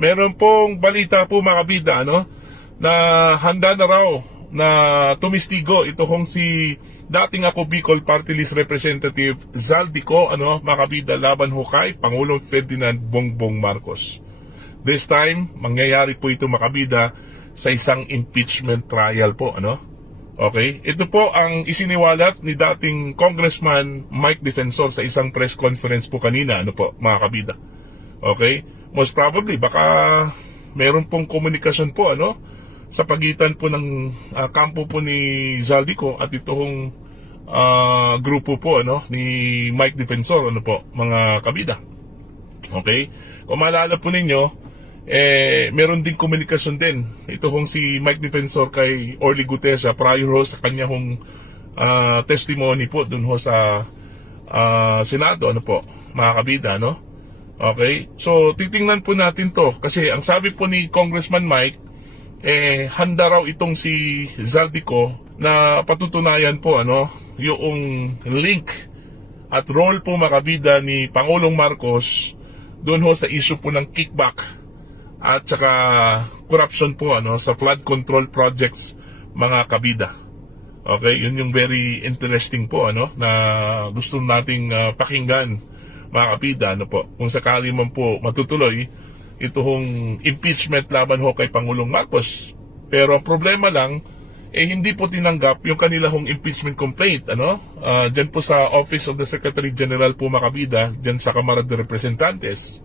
meron pong balita po mga kabida, na handa na raw na tumistigo ito kung si dating ako Bicol Party List Representative Zaldico, mga kabida, laban ho kay Pangulong Ferdinand Bongbong Marcos. This time, mangyayari po ito mga kabida sa isang impeachment trial po, Okay? Ito po ang isiniwalat ni dating Congressman Mike Defensor sa isang press conference po kanina, mga kabida. Okay? Most probably, baka meron pong komunikasyon po, sa pagitan po ng kampo po ni Zaldico at itong grupo po, ni Mike Defensor, mga kabida. Okay? Kung maalala po ninyo, meron din komunikasyon din ito kung si Mike Defensor kay Orly Gutesa prior ho sa kanya hong testimony po dun ho sa Senado, mga kabida, Okay? So, titingnan po natin to kasi ang sabi po ni Congressman Mike, handa raw itong si Zaldico na patutunayan po, yung link at role po mga kabida ni Pangulong Marcos doon ho sa issue po ng kickback at saka corruption po sa flood control projects mga kabida. Okay, yun yung very interesting po na gusto nating pakinggan mga kabida, kung sakali man po matutuloy itong impeachment laban ho kay Pangulong Marcos. Pero ang problema lang hindi po tinanggap yung kanila hong impeachment complaint, diyan po sa Office of the Secretary General po mga kabida, diyan sa Kamara de Representantes.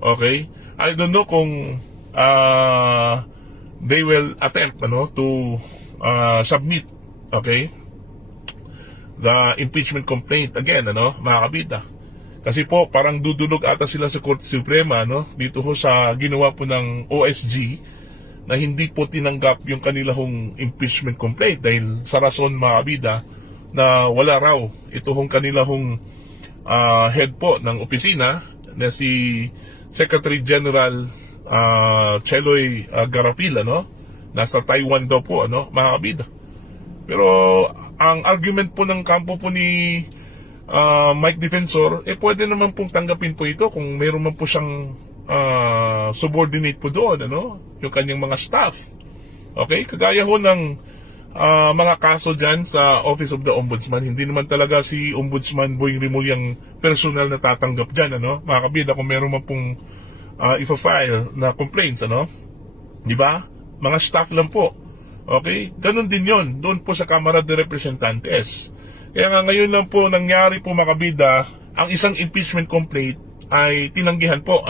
Okay? I don't know kung they will attempt to submit, okay, the impeachment complaint again, mga kabida. Kasi po parang dudulog ata sila sa Korte Suprema, dito ho sa ginawa po ng OSG na hindi po tinanggap yung kanilang impeachment complaint dahil sa rason mga kabida na wala raw ito hong kanilang head po ng opisina na si Secretary General Cheloy Garafil, nasa Taiwan daw po, mga kabida. Pero ang argument po ng kampo po ni Mike Defensor, pwede naman pong tanggapin po ito kung mayroon man po siyang subordinate po doon, yung kanyang mga staff. Okay? Kagaya ho ng mga kaso dyan sa Office of the Ombudsman, hindi naman talaga si Ombudsman Boying Remulyang personal na tatanggap dyan, mga kabida, kung meron man pong ifa-file na complaints, di ba? Mga staff lang po. Okay? Ganun din yon doon po sa Kamara de Representantes. Kaya nga ngayon lang po nangyari po mga kabida, ang isang impeachment complaint ay tinanggihan po,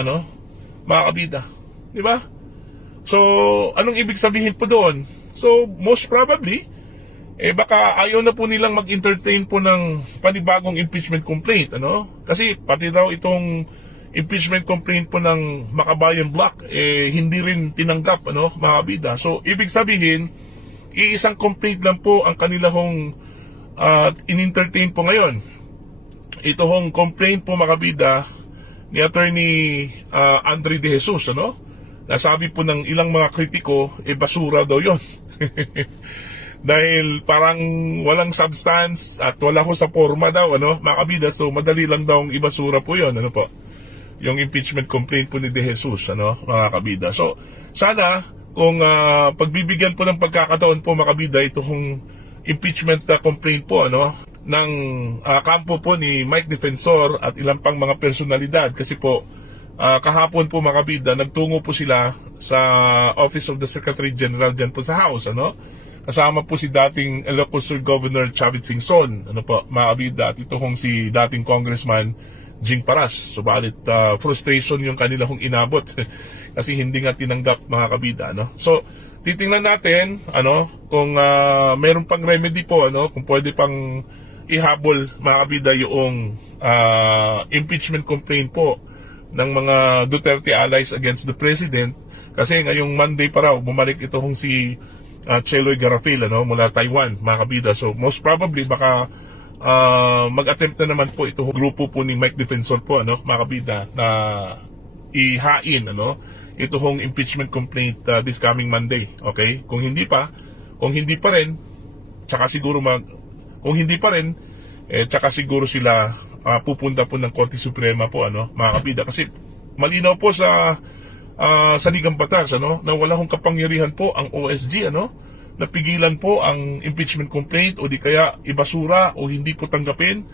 mga kabida. Di ba? So, anong ibig sabihin po doon? So, most probably, baka ayaw na po nilang mag-entertain po ng panibagong impeachment complaint, Kasi pati daw itong impeachment complaint po ng Makabayan Block, hindi rin tinanggap, mga kabida. So, ibig sabihin, iisang complaint lang po ang kanilang in-entertain po ngayon. Ito hong complaint po mga kabida ni Attorney Andre De Jesus, Nasabi po ng ilang mga kritiko, basura daw yon. Dahil parang walang substance at wala ko sa forma daw, mga kabida. So madali lang daw ang ibasura po yon, po. Yung impeachment complaint po ni De Jesus, mga kabida. So sana kung pagbibigyan po ng pagkakataon po mga kabida itong impeachment complaint po, ng kampo po ni Mike Defensor at ilang pang mga personalidad, kasi po kahapon po mga kabida nagtungo po sila sa Office of the Secretary General dyan po sa House, kasama po si dating Ilocos Sur Governor Chavit Singson, po mga kabida, at ito kong si dating Congressman Jing Paras. Subalit frustration yung kanilang inabot kasi hindi nga tinanggap mga kabida, So titingnan natin kung meron pang remedy po, kung pwede pang ihabol mga kabida yung impeachment complaint po ng mga Duterte allies against the President, kasi ngayong Monday pa raw bumalik ito kung si Cheloy Garafil mula Taiwan mga kabida. So most probably baka mag-attempt na naman po itong grupo po ni Mike Defensor po, mga kabida, na ihain ito hong impeachment complaint this coming Monday. Okay? Kung hindi pa rin, tsaka siguro tsaka siguro sila pupunta po ng Korte Suprema po, mga kabida. Kasi malinaw po sa saligang batas, ano, na wala hong kapangyarihan po ang OSG, ano, napigilan po ang impeachment complaint o di kaya ibasura o hindi po tanggapin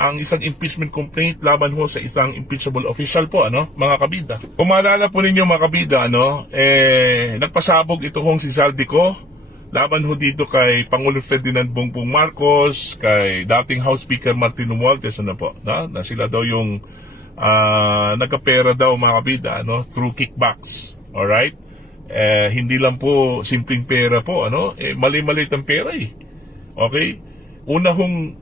ang isang impeachment complaint laban ho sa isang impeachable official po, ano, mga kabida. Kung maalala po ninyo mga kabida, ano, nagpasabog ito hong si Zaldico laban ho dito kay Pangulong Ferdinand Bongbong Marcos, kay dating House Speaker Martin Romualdez, ano po, na sila daw yung nagkapera daw mga kabida, ano, through kickbacks. Alright? Hindi lang po simpleng pera po, ano, mali-maliit ang pera eh. Okay? Una hong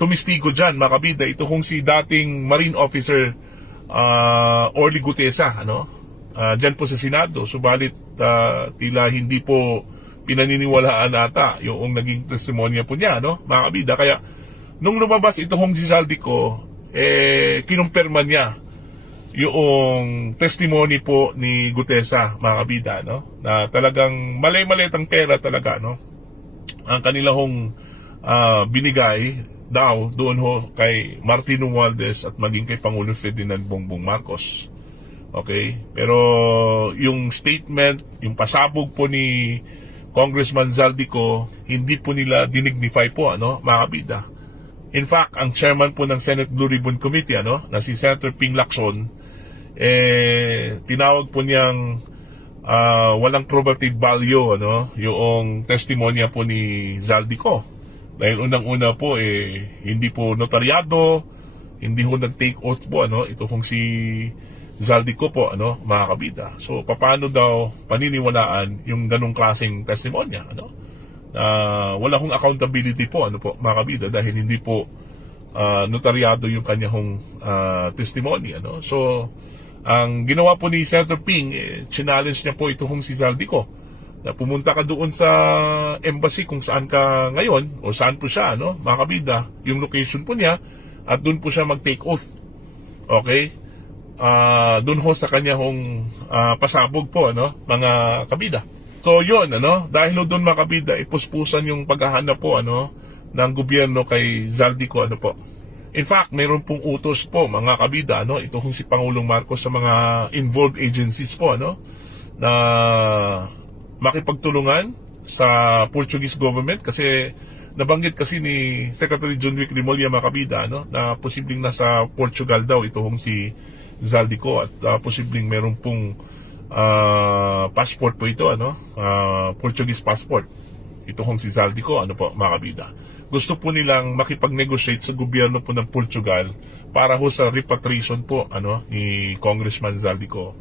tumistigo dyan mga kabida, ito hong si dating Marine Officer Orly Gutesa, ano, dyan po sa Senado. Subalit tila hindi po pinaniniwalaan ata yung naging testimonya po niya, no, mga kabida. Kaya nung lumabas ito hong si Zaldico, kinumpirma niya yung testimony po ni Gutesa, mga kabida, no, na talagang mali-maliit ang pera talaga, no, ang kanila hong binigay daw doon ho kay Martin Romualdez at maging kay Pangulong Ferdinand Bongbong Marcos. Okay? Pero yung statement, yung pasabog po ni Congressman Zaldico, hindi po nila dinignify po, ano, mga kabida. In fact, ang chairman po ng Senate Blue Ribbon Committee, ano, na si Senator Ping Lacson, tinawag po niyang walang probative value, ano, yung testimonya po ni Zaldico. Dahil unang-una po, hindi po notaryado, hindi ho nag-take oath po, ano, ito kung si Zaldico po, ano, mga kabida. So, paano daw paniniwalaan yung ganong klaseng testimonya, ano? Wala hong accountability po, ano po, mga kabida, dahil hindi po notaryado yung kanyang testimony, ano? So, ang ginawa po ni Senator Ping, challenge niya po ito hong si Zaldico, na pumunta ka doon sa embassy kung saan ka ngayon, o saan po siya, ano, mga kabida, yung location po niya, at doon po siya mag-take oath. Okay? Doon ho sa kanya hong pasabog po, ano, mga kabida. So yun, ano, dahil doon mga kabida, ipuspusan yung paghahanap po, ano, ng gobyerno kay Zaldico, ano po. In fact, mayroon pong utos po, mga kabida, ano, ito kung si Pangulong Marcos sa mga involved agencies po, ano, na makipagtulungan sa Portuguese government, kasi nabanggit kasi ni Secretary John Wick Rimulya, mga kabida, ano, na posibleng nasa Portugal daw ito hong si Zaldico, at posibleng meron pong passport po ito, ano, Portuguese passport ito hong si Zaldico, ano po, mga kabida. Gusto po nilang makipag-negotiate sa gobyerno po ng Portugal para ho sa repatriation po, ano, ni Congressman Zaldico.